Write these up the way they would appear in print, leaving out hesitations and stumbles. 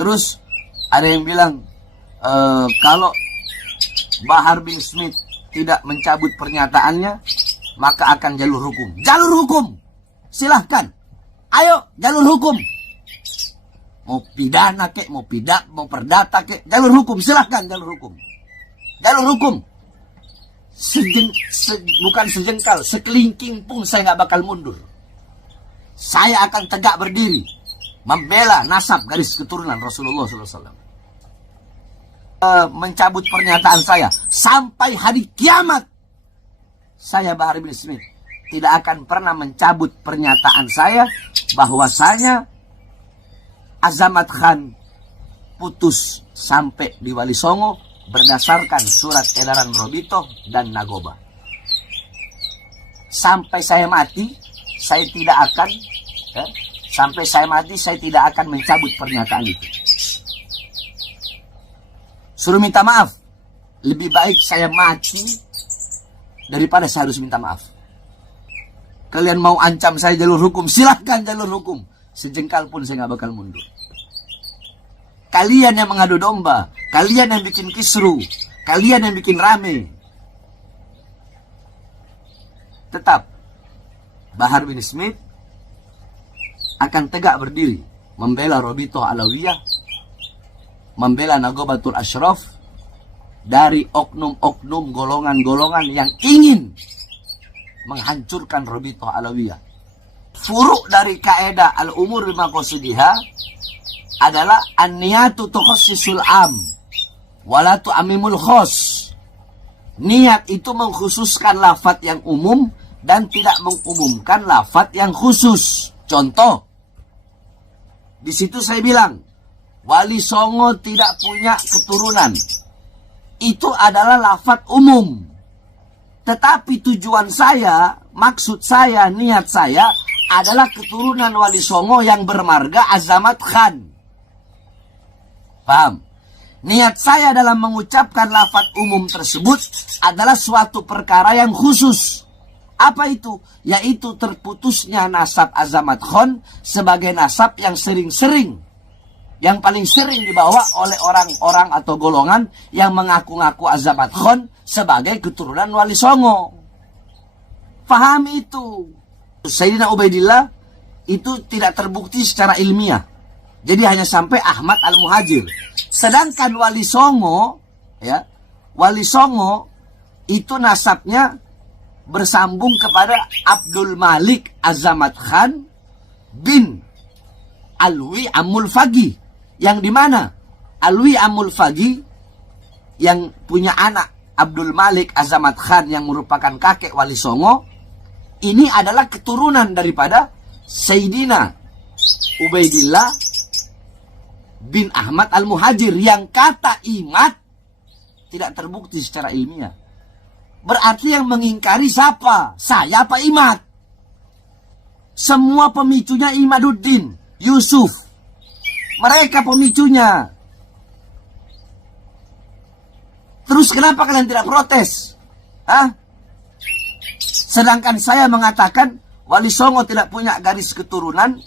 Terus ada yang bilang kalau Bahar bin Smith tidak mencabut pernyataannya, maka akan jalur hukum. Jalur hukum, silahkan. Ayo, jalur hukum. Mau pidana kek, mau perdata kek, jalur hukum, silahkan jalur hukum. Jalur hukum. Bukan sejengkal, sekelingking pun saya nggak bakal mundur. Saya akan tegak berdiri, membela nasab garis keturunan Rasulullah SAW. Mencabut pernyataan saya sampai hari kiamat. Saya Bahar bin Smith tidak akan pernah mencabut pernyataan saya bahwasanya Azamat Khan putus sampai di Wali Songo berdasarkan surat edaran Robito dan Nagoba. Sampai saya mati, saya tidak akan mencabut pernyataan itu. Suruh minta maaf. Lebih baik saya mati daripada saya harus minta maaf. Kalian mau ancam saya jalur hukum, silahkan jalur hukum. Sejengkal pun saya nggak bakal mundur. Kalian yang mengadu domba, kalian yang bikin kisru, kalian yang bikin rame. Tetap Bahar bin Smith akan tegak berdiri membela Robito Alawiyah, membela Nagobatul Ashraf dari oknum-oknum golongan-golongan yang ingin menghancurkan Robito Alawiyah. Furuk dari kaedah al-umur bima qasidiha adalah an-niyatu tukhassisul am wala tu'amimul khos. Niat itu mengkhususkan lafaz yang umum dan tidak mengumumkan lafaz yang khusus. Contoh, di situ saya bilang Wali Songo tidak punya keturunan. Itu adalah lafaz umum. Tetapi tujuan saya, maksud saya, niat saya adalah keturunan Wali Songo yang bermarga Azamat Khan. Paham? Niat saya dalam mengucapkan lafaz umum tersebut adalah suatu perkara yang khusus. Apa itu? Yaitu terputusnya nasab Azamat Khan sebagai nasab yang sering-sering, yang paling sering dibawa oleh orang-orang atau golongan yang mengaku-ngaku Azamat Khan sebagai keturunan Wali Songo. Pahami itu. Sayyidina Ubaidillah itu tidak terbukti secara ilmiah. Jadi hanya sampai Ahmad Al-Muhajir. Sedangkan Wali Songo, ya, Wali Songo itu nasabnya bersambung kepada Abdul Malik Azamat Khan bin Alwi Amul Fagi. Yang dimana Alwi Amul Fagi yang punya anak Abdul Malik Azamat Khan yang merupakan kakek Wali Songo, ini adalah keturunan daripada Sayyidina Ubaidillah bin Ahmad Al-Muhajir yang kata imat tidak terbukti secara ilmiah. Berarti yang mengingkari siapa? Saya apa Imat? Semua pemicunya Imaduddin, Yusuf. Mereka pemicunya. Terus kenapa kalian tidak protes? Hah? Sedangkan saya mengatakan Wali Songo tidak punya garis keturunan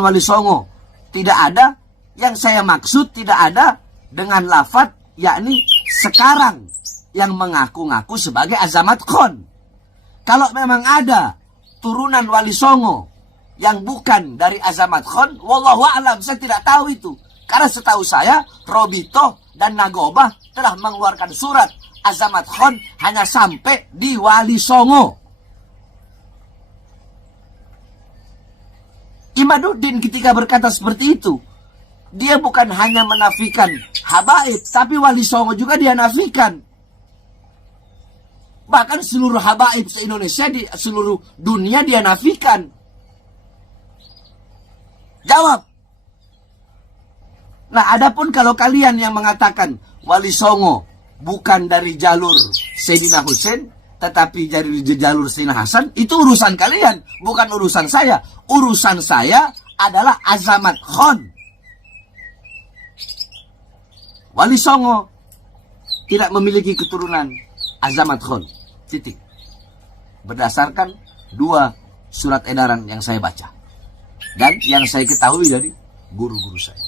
Wali Songo tidak ada. Yang saya maksud tidak ada dengan lafaz yakni sekarang yang mengaku-ngaku sebagai Azamat Khan. Kalau memang ada turunan Wali Songo yang bukan dari Azamat Khan, wallahu a'lam, saya tidak tahu itu. Karena setahu saya Robito dan Nagoba telah mengeluarkan surat Azamat Khan hanya sampai di Wali Songo. Imaduddin ketika berkata seperti itu, dia bukan hanya menafikan habaib, tapi Wali Songo juga dia nafikan. Bahkan seluruh habaib se-Indonesia, di seluruh dunia dia nafikan. Jawab. Nah, adapun kalau kalian yang mengatakan Wali Songo bukan dari jalur Sayyidina Husain, tetapi dari jalur Sayyidina Hasan, itu urusan kalian, bukan urusan saya. Urusan saya adalah Azamat Khan. Wali Songo tidak memiliki keturunan Azamat Khan. Titik. Berdasarkan 2 surat edaran yang saya baca. Dan yang saya ketahui dari guru-guru saya.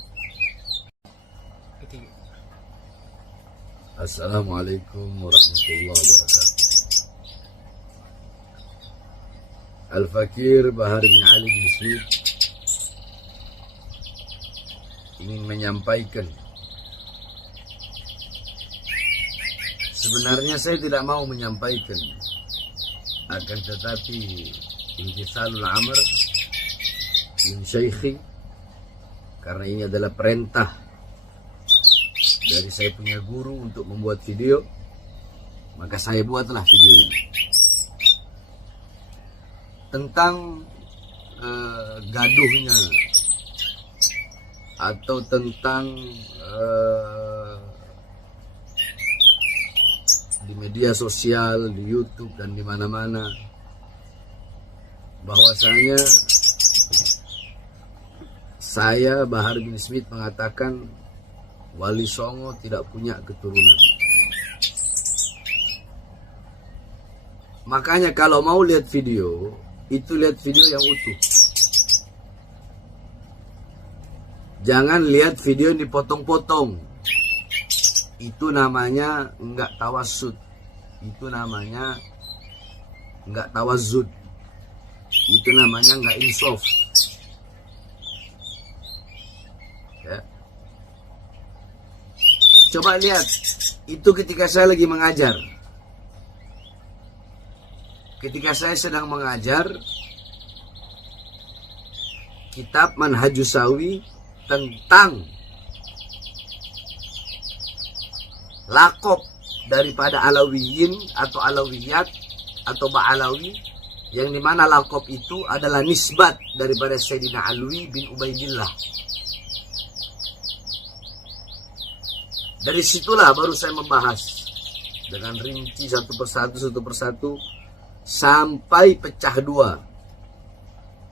Assalamualaikum warahmatullahi wabarakatuh. Al-Fakir Bahar bin Ali bin Smith ingin menyampaikan, sebenarnya saya tidak mau menyampaikan, akan tetapi imtithalul amr min syaikhi, karena ini adalah perintah dari saya punya guru untuk membuat video, maka saya buatlah video ini tentang gaduhnya atau tentang di media sosial, di YouTube dan di mana-mana, bahwasanya saya Bahar bin Smith mengatakan Wali Songo tidak punya keturunan. Makanya kalau mau lihat video, itu lihat video yang utuh. Jangan lihat video yang dipotong-potong. Itu namanya enggak tawasud. Itu namanya enggak tawazud. Itu namanya enggak insaf. Ya. Coba lihat, itu ketika saya lagi mengajar. Ketika saya sedang mengajar kitab Manhajus Sawi tentang lakop daripada Alawiyin atau Alawiyat atau Ba'alawi, yang dimana lakop itu adalah nisbat daripada Sayyidina Alwi bin Ubaidillah. Dari situlah baru saya membahas dengan rinci satu persatu sampai pecah dua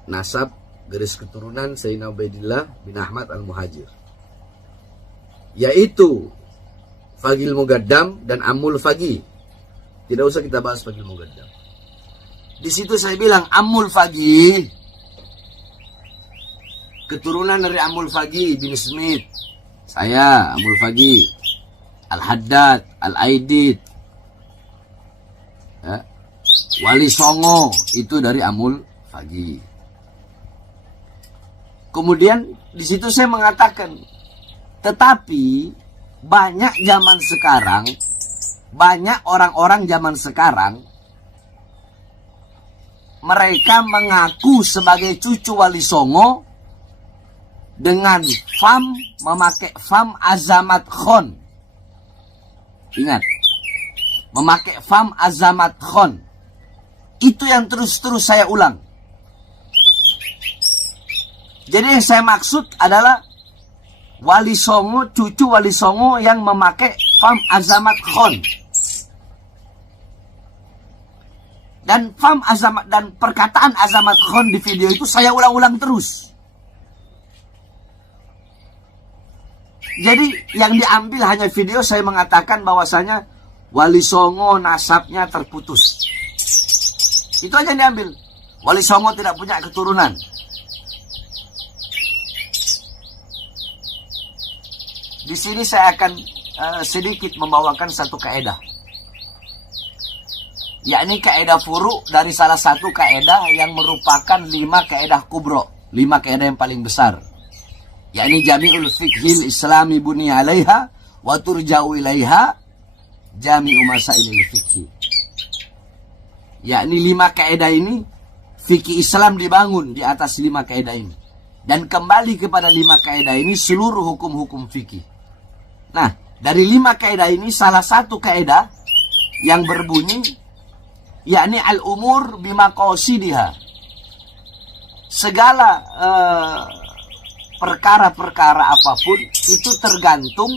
nasab garis keturunan Sayyidina Ubaidillah bin Ahmad al-Muhajir, yaitu Fagil Mugaddam dan Ammul Fagi. Tidak usah kita bahas Fagil Mugaddam. Di situ saya bilang Ammul Fagi keturunan dari Ammul Fagi bin Smith. Saya Ammul Fagi, Al-Haddad, Al-Aidid, ya. Wali Songo itu dari Ammul Fagi. Kemudian di situ saya mengatakan, tetapi banyak zaman sekarang, banyak orang-orang zaman sekarang, mereka mengaku sebagai cucu Wali Songo dengan memakai fam Azamat Khon. Ingat, memakai fam Azamat Khon. Itu yang terus-terus saya ulang. Jadi yang saya maksud adalah Wali Songo, cucu Wali Songo yang memakai fam Azamat Khon. Dan fam Azamat dan perkataan Azamat Khon di video itu saya ulang-ulang terus. Jadi yang diambil hanya video saya mengatakan bahwasanya Wali Songo nasabnya terputus. Itu aja yang diambil. Wali Songo tidak punya keturunan. Di sini saya akan sedikit membawakan satu kaidah. Yakni kaidah furu dari salah satu kaidah yang merupakan 5 kaidah kubro. 5 kaidah yang paling besar. Yakni jami'ul fiqhil islami buni alaiha wa turja'u ilaiha jami'u masailil fiqhi. Yakni 5 kaidah ini, fikih Islam dibangun di atas 5 kaidah ini. Dan kembali kepada 5 kaidah ini seluruh hukum-hukum fikih. Nah, dari 5 kaidah ini salah satu kaidah yang berbunyi yakni al-umur bimaqasidiha. Segala perkara-perkara apapun itu tergantung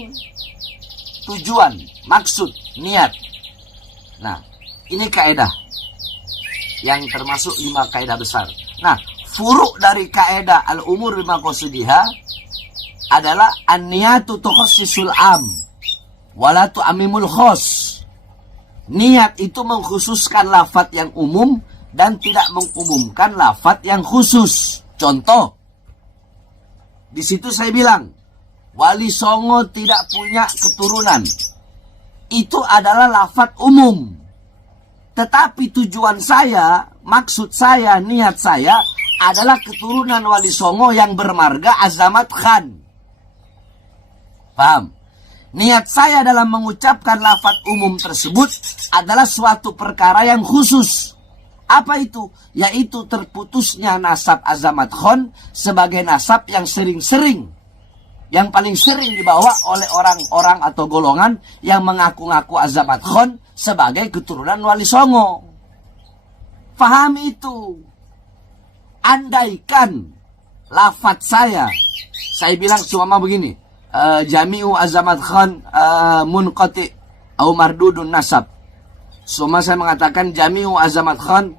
tujuan, maksud, niat. Nah, ini kaidah yang termasuk 5 kaidah besar. Nah, furuk dari kaidah al-umur bimaqasidiha adalah an-niyatu tukhassisul am wala tu'ammimul khos. Niat itu mengkhususkan lafaz yang umum dan tidak mengumumkan lafaz yang khusus. Contoh, Di situ saya bilang, Wali Songo tidak punya keturunan. Itu adalah lafadz umum. Tetapi tujuan saya, maksud saya, niat saya adalah keturunan Wali Songo yang bermarga Azamat Khan. Paham? Niat saya dalam mengucapkan lafadz umum tersebut adalah suatu perkara yang khusus. Apa itu? Yaitu terputusnya nasab Azamat Khan sebagai nasab yang sering-sering, yang paling sering dibawa oleh orang-orang atau golongan yang mengaku-ngaku Azamat Khan sebagai keturunan Wali Songo. Pahami itu. Andaikan lafadz saya bilang cuma begini, Jami'u Azamat Khan munqati au mardudun nasab. Semua saya mengatakan Jami'u Azamat Khan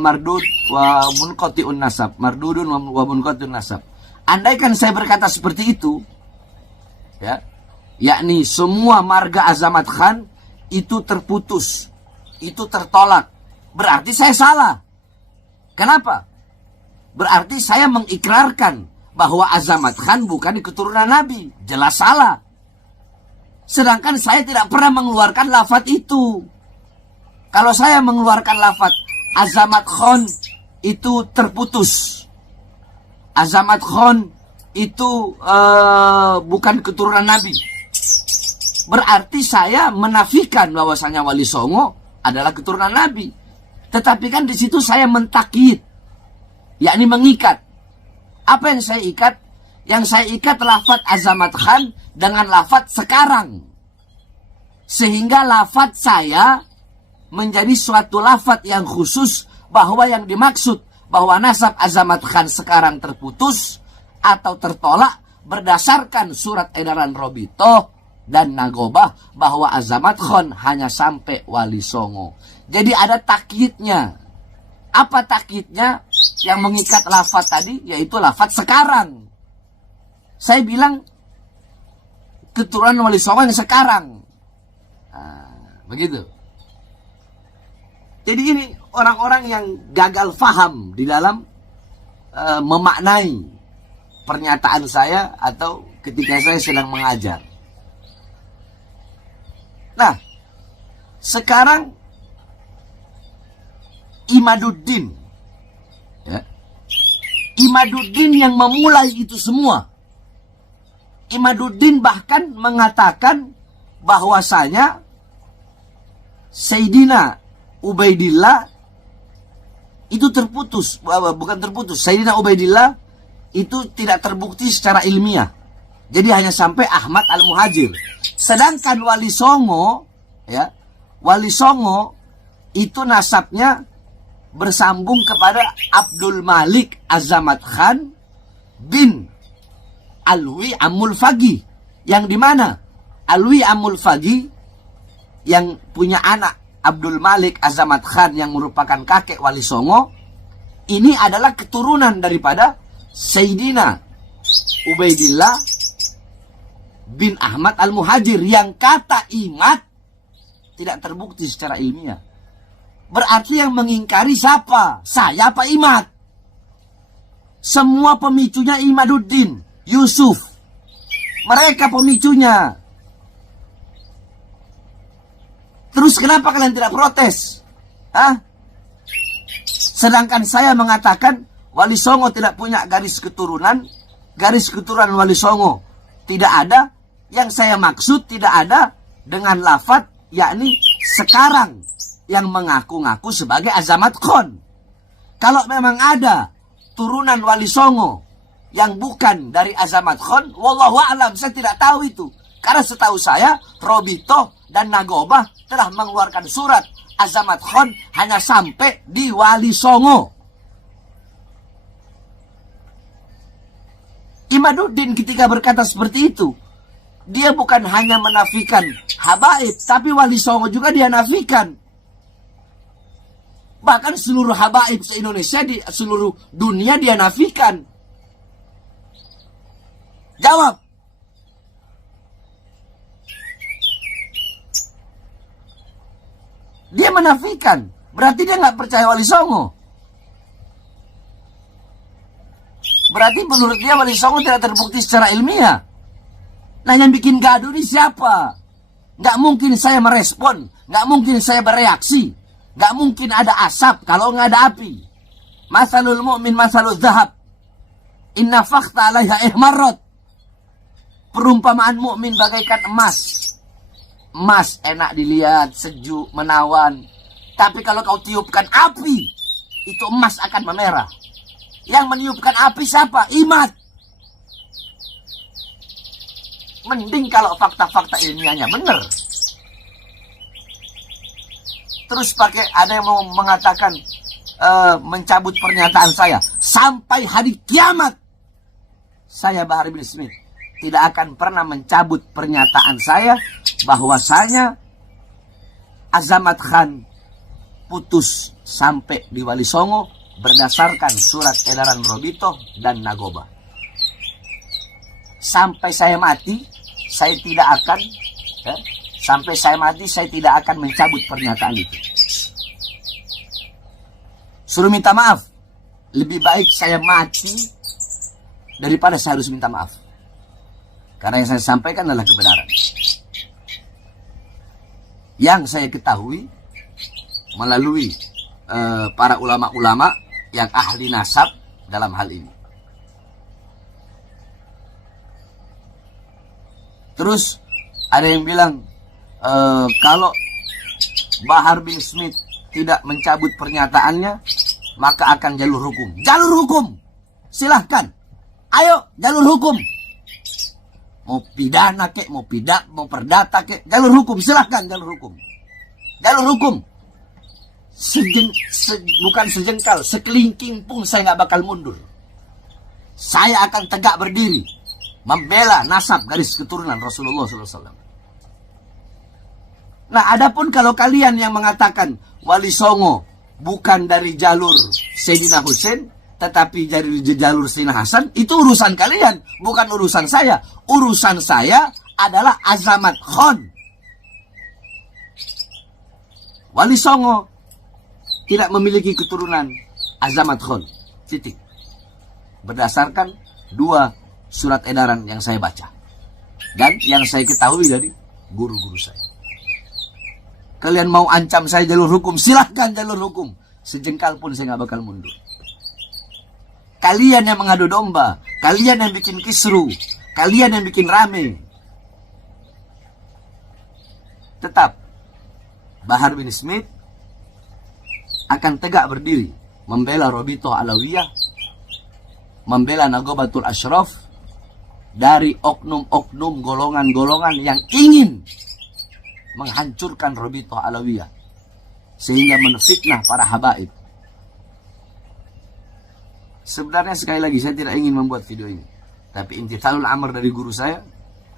mardud wa munqati'un nasab. Mardudun wa munqati'un nasab. Andaikan saya berkata seperti itu, ya, yakni semua marga Azamat Khan itu terputus, itu tertolak, berarti saya salah. Kenapa? Berarti saya mengikrarkan bahwa Azamat Khan bukan keturunan Nabi. Jelas salah. Sedangkan saya tidak pernah mengeluarkan lafadz itu. Kalau saya mengeluarkan lafadz Azamat Khan itu terputus, Azamat Khan itu bukan keturunan Nabi, berarti saya menafikan bahwasanya Wali Songo adalah keturunan Nabi. Tetapi kan di situ saya mentakyid, yakni mengikat. Apa yang saya ikat? Yang saya ikat lafadz Azamat Khan dengan lafadz sekarang. Sehingga lafadz saya menjadi suatu lafadz yang khusus, bahwa yang dimaksud bahwa nasab Azamat Khan sekarang terputus atau tertolak berdasarkan surat edaran Robitoh dan Nagobah bahwa Azamat Khan hanya sampai Wali Songo. Jadi ada takyidnya. Apa takyidnya? Yang mengikat lafadz tadi yaitu lafadz sekarang. Saya bilang keturunan Wali Songo yang sekarang. Begitu. Jadi ini orang-orang yang gagal faham di dalam memaknai pernyataan saya atau ketika saya sedang mengajar. Nah, sekarang Imaduddin, ya, Imaduddin yang memulai itu semua. Imaduddin bahkan mengatakan bahwasanya Sayyidina Ubaidillah itu terputus, bukan terputus. Sayyidina Ubaidillah itu tidak terbukti secara ilmiah. Jadi hanya sampai Ahmad Al-Muhajir. Sedangkan Wali Songo, ya, Wali Songo itu nasabnya bersambung kepada Abdul Malik Azamat Khan bin Alwi Amul Fagi, yang dimana Alwi Amul Fagi yang punya anak Abdul Malik Azamat Khan yang merupakan kakek Wali Songo, ini adalah keturunan daripada Sayyidina Ubaidillah bin Ahmad Al-Muhajir, yang kata Imad tidak terbukti secara ilmiah. Berarti yang mengingkari siapa? Saya apa Imad? Semua pemicunya Imaduddin, Yusuf. Mereka pemicunya. Terus kenapa kalian tidak protes? Hah? Sedangkan saya mengatakan Wali Songo tidak punya garis keturunan Wali Songo tidak ada. Yang saya maksud tidak ada dengan lafadz yakni sekarang yang mengaku-ngaku sebagai Azamat Khan. Kalau memang ada turunan Wali Songo yang bukan dari Azamat Khan, wallahu a'lam, saya tidak tahu itu. Karena setahu saya Robitoh dan Nagobah telah mengeluarkan surat Azamat Khan hanya sampai di Wali Songo. Imaduddin ketika berkata seperti itu, dia bukan hanya menafikan habaib, tapi Wali Songo juga dia nafikan. Bahkan seluruh habaib se-Indonesia, di seluruh dunia dia nafikan. Jawab. Dia menafikan. Berarti dia nggak percaya Wali Songo. Berarti menurut dia Wali Songo tidak terbukti secara ilmiah. Nah, yang bikin gaduh ini siapa? Nggak mungkin saya merespon, nggak mungkin saya bereaksi, nggak mungkin ada asap kalau nggak ada api. Masalul mu'min masalul zahab, inna fakhta alaiha ihmarrat. Perumpamaan mukmin bagaikan emas. Emas enak dilihat, sejuk, menawan. Tapi kalau kau tiupkan api, itu emas akan memerah. Yang meniupkan api siapa? Imat. Mending kalau fakta-fakta ilmiahnya benar. Terus ada yang mau mengatakan mencabut pernyataan saya sampai hari kiamat. Saya Bahar bin Smith tidak akan pernah mencabut pernyataan saya bahwasanya Azamat Khan putus sampai di Wali Songo berdasarkan surat edaran Robito dan Nagoba. Sampai saya mati, saya tidak akan mencabut pernyataan itu. Suruh minta maaf. Lebih baik saya mati daripada saya harus minta maaf. Karena yang saya sampaikan adalah kebenaran. Yang saya ketahui melalui para ulama-ulama yang ahli nasab dalam hal ini. Terus ada yang bilang kalau Bahar bin Smith tidak mencabut pernyataannya, maka akan jalur hukum. Jalur hukum, silahkan. Ayo jalur hukum. Mau pidana kek, mau perdata kek, jalur hukum, silahkan jalur hukum. Jalur hukum. Bukan sejengkal, sekelingking pun saya nggak bakal mundur. Saya akan tegak berdiri membela nasab garis keturunan Rasulullah SAW. Nah, adapun kalau kalian yang mengatakan Wali Songo bukan dari jalur Sayyidina Husain, tetapi dari jalur Sayyidina Hasan, itu urusan kalian, bukan urusan saya. Urusan saya adalah Azamat Khan. Wali Songo tidak memiliki keturunan Azamat Khan. Titik. Berdasarkan 2 surat edaran yang saya baca dan yang saya ketahui dari guru-guru saya. Kalian mau ancam saya jalur hukum, silahkan jalur hukum. Sejengkal pun saya nggak bakal mundur. Kalian yang mengadu domba, kalian yang bikin kisru, kalian yang bikin rame. Tetap Bahar bin Smith akan tegak berdiri membela Robito Alawiyah, membela Nagobatul Ashraf dari oknum-oknum golongan-golongan yang ingin menghancurkan Robito Alawiyah sehingga menfitnah para habaib. Sebenarnya sekali lagi saya tidak ingin membuat video ini, tapi imtithalul amr dari guru saya,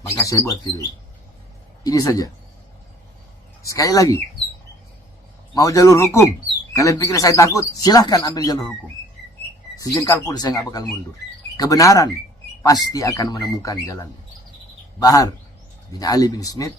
maka saya buat video ini. Ini saja. Sekali lagi, mau jalur hukum, kalian pikir saya takut? Silahkan ambil jalur hukum. Sejengkal pun saya nggak bakal mundur. Kebenaran pasti akan menemukan jalannya. Bahar bin Ali bin Smith